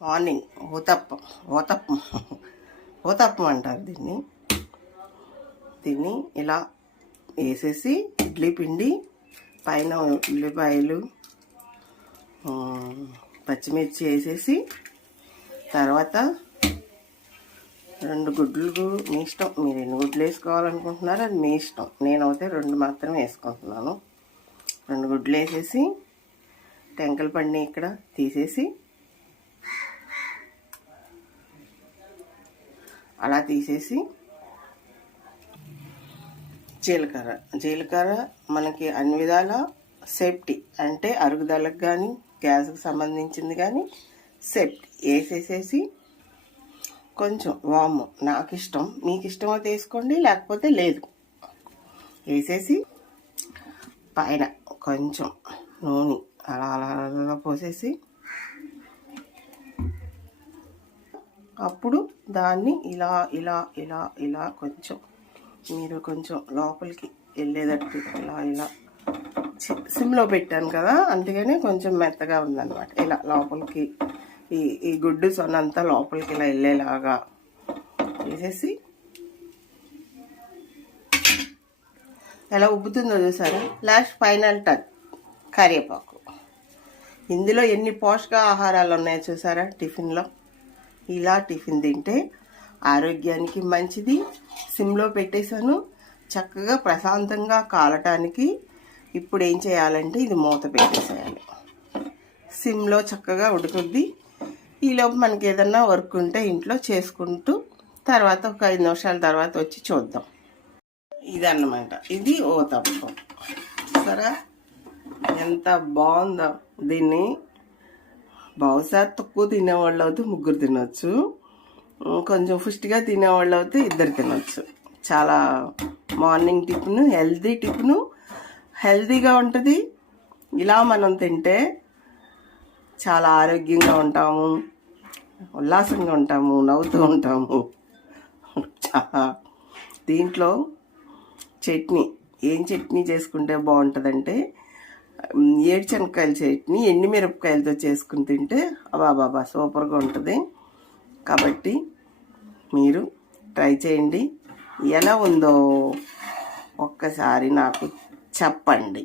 Morning uttapam uttapam అంటారు దీన్ని ఇలా వేసేసి ఇడ్లీ పిండి పైన ఉల్లిపాయలు పచ్చిమిర్చి వేసేసి తర్వాత 2 గుడ్లు మీ ఇష్టం. మీరు ఎన్ని గుడ్లు వేసుకోవాలనుకుంటున్నారో అది మీ ఇష్టం. నేనైతే 2 మాత్రమే వేసుకుంటున్నాను. 2 గుడ్లు వేసేసి టెంకల పండుని ఇక్కడ తీసేసి అలా తీసేసి జీలకర్ర మనకి అన్ని విధాల సేఫ్టీ, అంటే అరుగుదలకు కానీ గ్యాస్కి సంబంధించింది కానీ సేఫ్టీ వేసేసేసి కొంచెం వాము, నాకు ఇష్టం, మీకు ఇష్టమో తీసుకోండి లేకపోతే లేదు, వేసేసి పైన కొంచెం నూనె అలా అలా అలా పోసేసి అప్పుడు దాన్ని ఇలా ఇలా ఇలా ఇలా కొంచెం మీరు కొంచెం లోపలికి వెళ్ళేటట్టు ఇలా ఇలా సిమ్లో పెట్టాను కదా, అందుకని కొంచెం మెత్తగా ఉందన్నమాట. ఇలా లోపలికి ఈ గుడ్డు సొనంతా లోపలికి ఇలా వెళ్ళేలాగా వేసేసి ఎలా ఉబ్బుతుందో చూసారా. లాస్ట్ ఫైనల్ టచ్ కరివేపాకు. ఇందులో ఎన్ని పోషక ఆహారాలు ఉన్నాయో చూసారా టిఫిన్లో. ఇలా టిఫిన్ తింటే ఆరోగ్యానికి మంచిది. సిమ్లో పెట్టేశాను, చక్కగా ప్రశాంతంగా కాలటానికి. ఇప్పుడు ఏం చేయాలంటే ఇది మూత పెట్టేసేయాలి. సిమ్లో చక్కగా ఉడుకుద్ది. ఈలోపు మనకి ఏదన్నా వర్క్ ఉంటే ఇంట్లో చేసుకుంటూ తర్వాత ఒక 5 నిమిషాల తర్వాత వచ్చి చూద్దాం. ఇదన్నమాట, ఇది ఊతప్పం. సరే, ఎంత బాగుందో. దీన్ని బహుశా తక్కువ తినేవాళ్ళు అయితే 3 తినొచ్చు, కొంచెం పుష్టిగా తినేవాళ్ళు అయితే 2 తినొచ్చు. చాలా మార్నింగ్ టిఫిన్, హెల్తీ టిఫిన్, హెల్తీగా ఉంటుంది. ఇలా మనం తింటే చాలా ఆరోగ్యంగా ఉంటాము, ఉల్లాసంగా ఉంటాము, నవ్వుతూ ఉంటాము. చాలా దీంట్లో చట్నీ, ఏం చట్నీ చేసుకుంటే బాగుంటుందంటే ఏడుశనగకాయల చట్నీ ఎండుమిరపకాయలతో చేసుకుని తింటే బాబా సూపర్గా ఉంటుంది. కాబట్టి మీరు ట్రై చేయండి. ఎలా ఉందో ఒక్కసారి నాకు చెప్పండి.